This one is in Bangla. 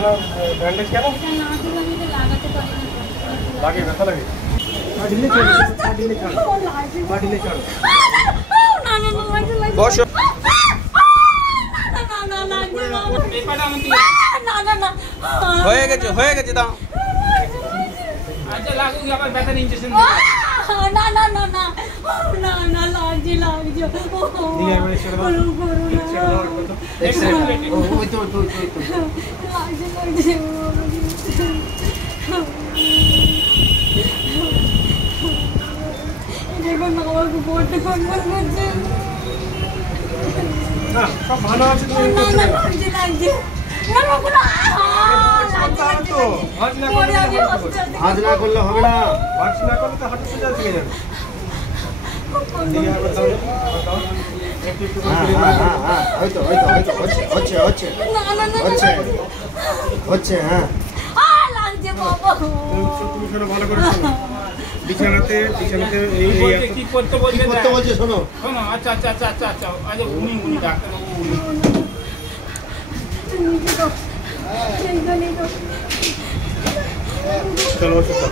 ব্যথা না ব্যান্ডেজ কেন লাগে ব্যথা লাগে বসো হয়ে গেছে দাও আচ্ছা লাগুক আবার ব্যথার ইনজেকশন না না না না না না লাগছে দেখুন আমাকে পড়তে করছে সব ভালো আছে লাগছে আজ না করলে হবে না আজ না করলে তো হাঁটু সোজা থেকে যাবে হচ্ছে হ্যাঁ তুমি শোনো ভালো করে শোনো বিছানাতে কি করতে বলছে শোনো আচ্ছা আচ্ছা আচ্ছা আচ্ছা আচ্ছা আচ্ছা উনি ডাক্তার চলো চলো